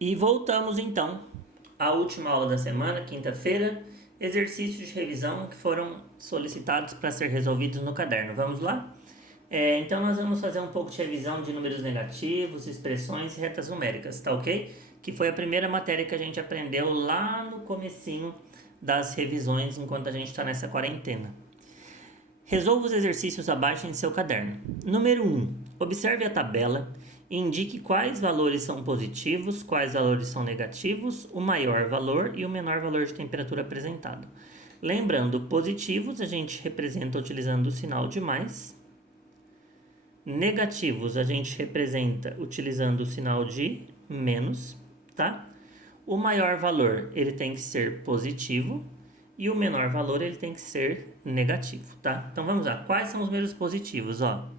E voltamos então à última aula da semana, quinta-feira, exercícios de revisão que foram solicitados para ser resolvidos no caderno. Vamos lá? Então nós vamos fazer um pouco de revisão de números negativos, expressões e retas numéricas, tá ok? Que foi a primeira matéria que a gente aprendeu lá no comecinho das revisões enquanto a gente está nessa quarentena. Resolva os exercícios abaixo em seu caderno. Número 1. Observe a tabela e indique quais valores são positivos, quais valores são negativos, o maior valor e o menor valor de temperatura apresentado. Lembrando, positivos a gente representa utilizando o sinal de mais. Negativos a gente representa utilizando o sinal de menos, tá? O maior valor ele tem que ser positivo e o menor valor ele tem que ser negativo, tá? Então vamos lá. Quais são os meus positivos, ó?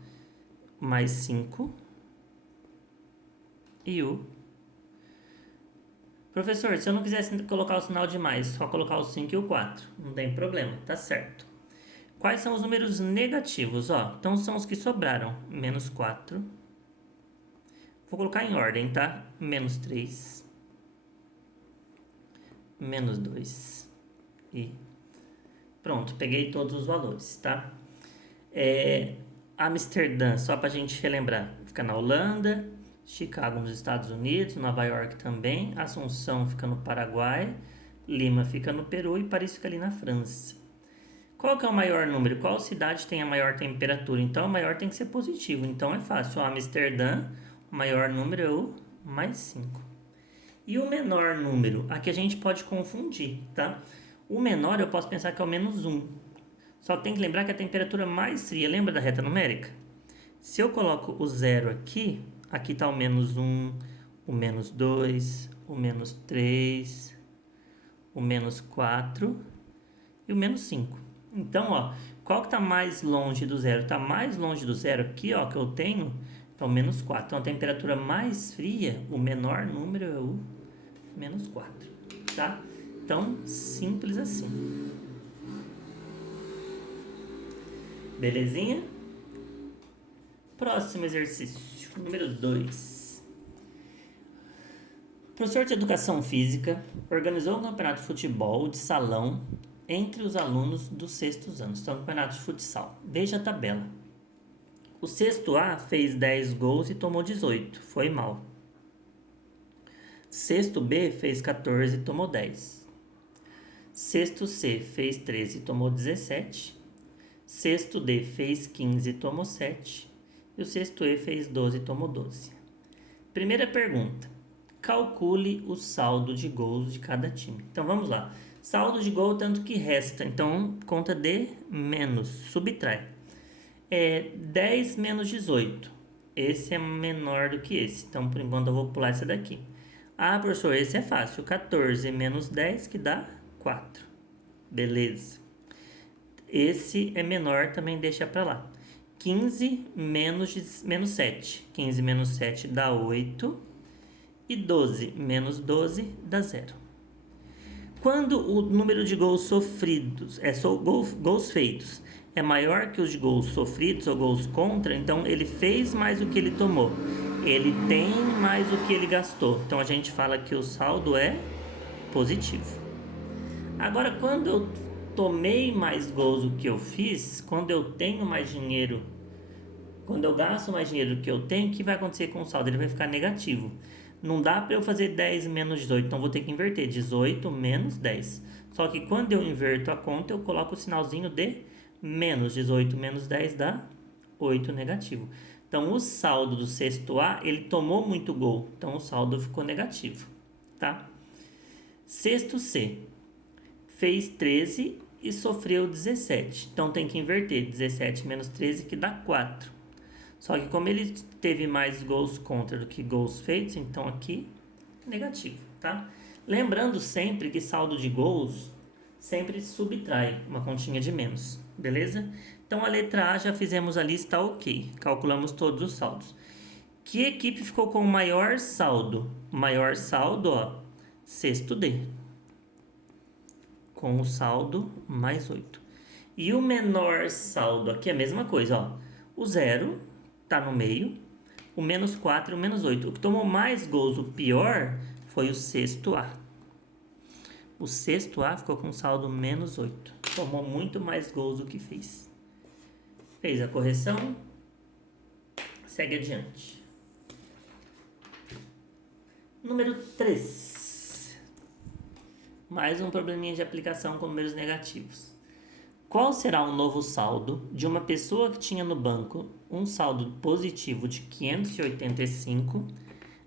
Mais 5 e o... Professor, se eu não quisesse colocar o sinal de mais, só colocar o 5 e o 4, não tem problema, tá certo. Quais são os números negativos, ó? Então são os que sobraram. Menos 4. Vou colocar em ordem, tá? Menos 3. Menos 2. E pronto, peguei todos os valores, tá? Amsterdã, só pra gente relembrar, fica na Holanda. Chicago nos Estados Unidos, Nova York também, Assunção fica no Paraguai, Lima fica no Peru e Paris fica ali na França. Qual que é o maior número? Qual cidade tem a maior temperatura? Então, o maior tem que ser positivo. Então, é fácil. O Amsterdã, o maior número é o mais 5. E o menor número? Aqui a gente pode confundir, tá? O menor eu posso pensar que é o menos 1. Só que tem que lembrar que a temperatura mais fria, lembra da reta numérica? Se eu coloco o 0 aqui, aqui está o menos 1, o menos 2, o menos 3, o menos 4 e o menos 5. Então, ó, qual que está mais longe do zero? Está mais longe do zero aqui, ó, que eu tenho, é o menos 4. Então, a temperatura mais fria, o menor número é o menos 4, tá? Então, simples assim. Belezinha? Próximo exercício, número 2. O professor de Educação Física organizou um campeonato de futebol de salão entre os alunos dos sextos anos. Então, campeonato de futsal. Veja a tabela. O sexto A fez 10 gols e tomou 18. Foi mal. Sexto B fez 14 e tomou 10. Sexto C fez 13 e tomou 17. Sexto D fez 15 e tomou 7. E o sexto E fez 12 e tomou 12. Primeira pergunta. Calcule o saldo de gols de cada time. Então, vamos lá. Saldo de gol, tanto que resta. Então, conta de menos. Subtrai. 10 menos 18. Esse é menor do que esse. Então, por enquanto, eu vou pular esse daqui. Ah, professor, esse é fácil. 14 menos 10, que dá 4. Beleza. Esse é menor, também deixa pra lá. 15 menos 7. 15 menos 7 dá 8. E 12 menos 12 dá 0. Quando o número de gols sofridos, gols feitos, é maior que os de gols sofridos ou gols contra, então ele fez mais do que ele tomou. Ele tem mais do que ele gastou. Então a gente fala que o saldo é positivo. Agora, quando eu tomei mais gols do que eu fiz, quando eu tenho mais dinheiro, quando eu gasto mais dinheiro do que eu tenho, o que vai acontecer com o saldo? Ele vai ficar negativo. Não dá para eu fazer 10 menos 18, então vou ter que inverter, 18 menos 10. Só que quando eu inverto a conta, eu coloco o sinalzinho de menos. 18 menos 10 dá 8 negativo. Então, o saldo do sexto A, ele tomou muito gol, então o saldo ficou negativo, tá? Sexto C, fez 13 e sofreu 17. Então, tem que inverter, 17 menos 13 que dá 4. Só que como ele teve mais gols contra do que gols feitos, então aqui, negativo, tá? Lembrando sempre que saldo de gols sempre subtrai uma continha de menos, beleza? Então a letra A já fizemos a lista ok, calculamos todos os saldos. Que equipe ficou com o maior saldo? Maior saldo, ó, sexto D, com o saldo mais 8. E o menor saldo, aqui é a mesma coisa, ó, o 0... tá no meio, o menos 4 e o menos 8. O que tomou mais gols, o pior, foi o sexto A. O sexto A ficou com saldo menos 8. Tomou muito mais gols do que fez. Fez a correção. Segue adiante. Número 3. Mais um probleminha de aplicação com números negativos. Qual será o novo saldo de uma pessoa que tinha no banco um saldo positivo de 585?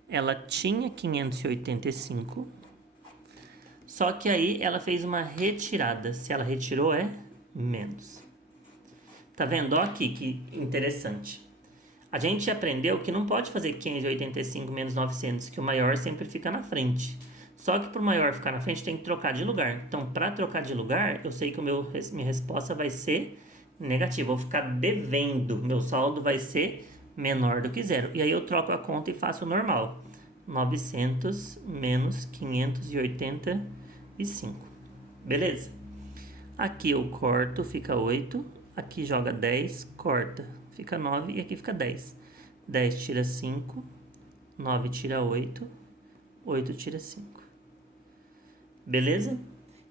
Ela tinha 585. Só que aí ela fez uma retirada. Se ela retirou, é menos. Tá vendo? Ó aqui que interessante. A gente aprendeu que não pode fazer 585 menos 900, que o maior sempre fica na frente. Só que para o maior ficar na frente tem que trocar de lugar. Então, para trocar de lugar, eu sei que minha resposta vai ser negativa. Vou ficar devendo. Meu saldo vai ser menor do que zero. E aí eu troco a conta e faço o normal. 900 menos 585. Beleza? Aqui eu corto, fica 8. Aqui joga 10, corta, fica 9 e aqui fica 10. 10 tira 5, 9 tira 8, 8 tira 5. Beleza?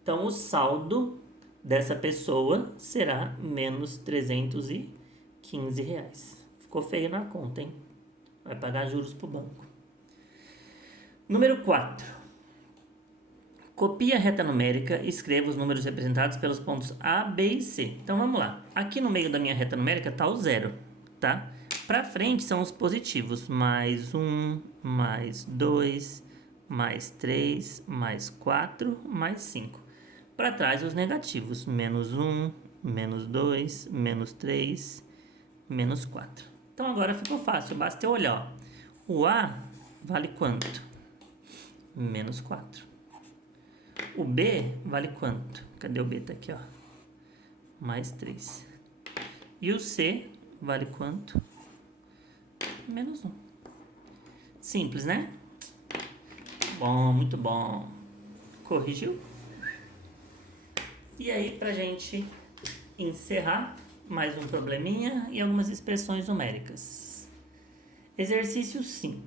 Então o saldo dessa pessoa será menos 315 reais. Ficou feio na conta, hein? Vai pagar juros pro banco. Número 4. Copie a reta numérica e escreva os números representados pelos pontos A, B e C. Então vamos lá. Aqui no meio da minha reta numérica está o zero, tá? Para frente são os positivos. Mais 1, mais 2, mais 3, mais 4, mais 5. Para trás os negativos. Menos 1, menos 2, menos 3, menos 4. Então agora ficou fácil. Basta eu olhar. Ó. O A vale quanto? Menos 4. O B vale quanto? Cadê o B? Tá aqui, ó. Mais 3. E o C vale quanto? Menos 1. Simples, né? Bom, muito bom. Corrigiu? E aí, pra gente encerrar, mais um probleminha e algumas expressões numéricas. Exercício 5.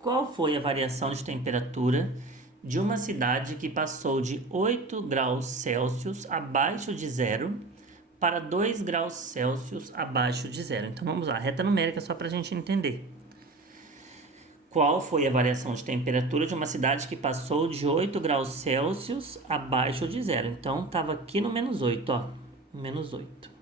Qual foi a variação de temperatura de uma cidade que passou de 8 graus Celsius abaixo de zero para 2 graus Celsius abaixo de zero? Então vamos lá, reta numérica só para a gente entender. Qual foi a variação de temperatura de uma cidade que passou de 8 graus Celsius abaixo de zero? Então estava aqui no menos 8, ó, menos 8.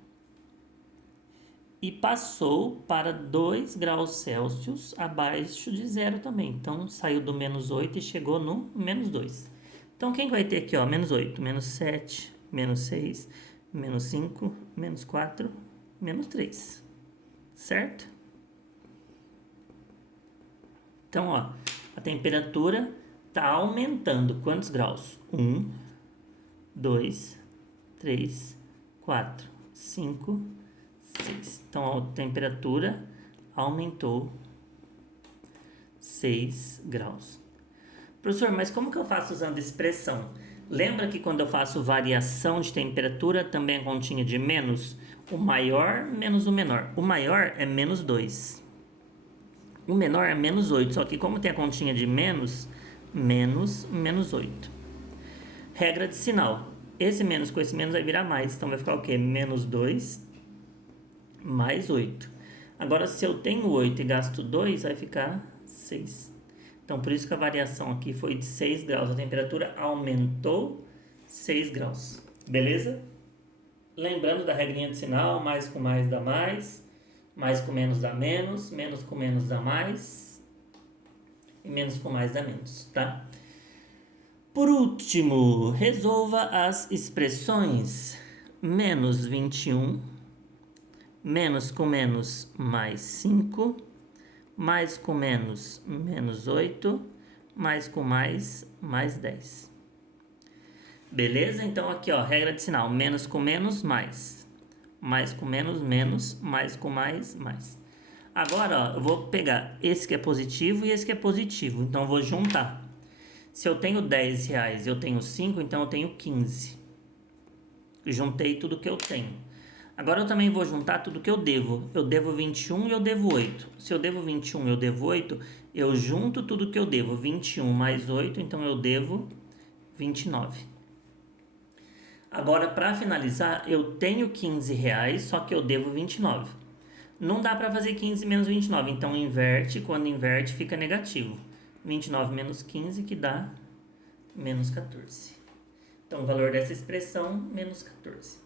E passou para 2 graus Celsius abaixo de zero também. Então, saiu do menos 8 e chegou no menos 2. Então, quem vai ter aqui, ó, menos 8, menos 7, menos 6, menos 5, menos 4, menos 3. Certo? Então, ó, a temperatura está aumentando. Quantos graus? 1, 2, 3, 4, 5, 6. Então, a temperatura aumentou 6 graus. Professor, mas como que eu faço usando expressão? Lembra que quando eu faço variação de temperatura, também a continha de menos? O maior menos o menor. O maior é menos 2. O menor é menos 8. Só que como tem a continha de menos, menos 8. Regra de sinal. Esse menos com esse menos vai virar mais. Então vai ficar o quê? Menos 2 mais 8. Agora, se eu tenho 8 e gasto 2, vai ficar 6. Então, por isso que a variação aqui foi de 6 graus. A temperatura aumentou 6 graus. Beleza? Lembrando da regrinha de sinal, mais com mais dá mais com menos dá menos com menos dá mais, e menos com mais dá menos, tá? Por último, resolva as expressões menos 21, menos com menos mais 5, mais com menos menos 8, mais com mais 10. Beleza? Então aqui, ó, regra de sinal, menos com menos, mais com menos, menos, mais com mais. Agora, ó, eu vou pegar esse que é positivo e esse que é positivo, então eu vou juntar. Se eu tenho 10 reais e eu tenho 5, então eu tenho 15. Juntei tudo que eu tenho. Agora eu também vou juntar tudo que eu devo. Eu devo 21 e eu devo 8. Se eu devo 21 e eu devo 8, Eu junto tudo que eu devo, 21 mais 8, então eu devo 29. Agora, para finalizar, eu tenho 15 reais, só que eu devo 29. Não dá para fazer 15 menos 29, então inverte, quando inverte fica negativo. 29 menos 15 que dá menos 14. Então o valor dessa expressão, menos 14.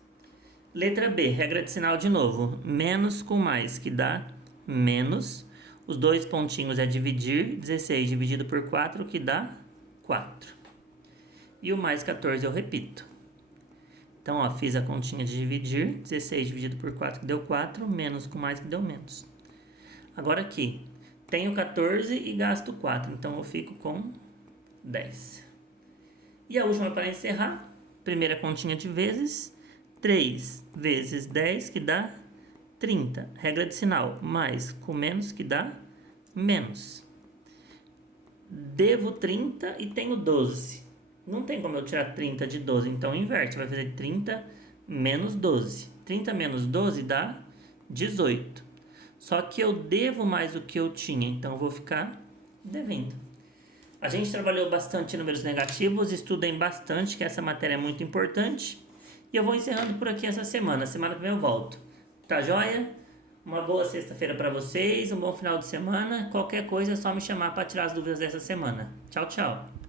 Letra B, regra de sinal de novo. Menos com mais que dá menos. Os dois pontinhos é dividir, 16 dividido por 4 que dá 4. E o mais 14 eu repito. Então, ó, fiz a continha de dividir, 16 dividido por 4 que deu 4, menos com mais que deu menos. Agora aqui, tenho 14 e gasto 4, então eu fico com 10. E a última para encerrar, primeira continha de vezes, 3 vezes 10 que dá 30. Regra de sinal, mais com menos que dá menos. Devo 30 e tenho 12. Não tem como eu tirar 30 de 12, então inverte, vai fazer 30 menos 12. 30 menos 12 dá 18. Só que eu devo mais do que eu tinha, então eu vou ficar devendo. A gente trabalhou bastante números negativos, estudem bastante, que essa matéria é muito importante. E eu vou encerrando por aqui essa semana. Semana que vem eu volto. Tá joia? Uma boa sexta-feira para vocês, um bom final de semana. Qualquer coisa é só me chamar para tirar as dúvidas dessa semana. Tchau, tchau.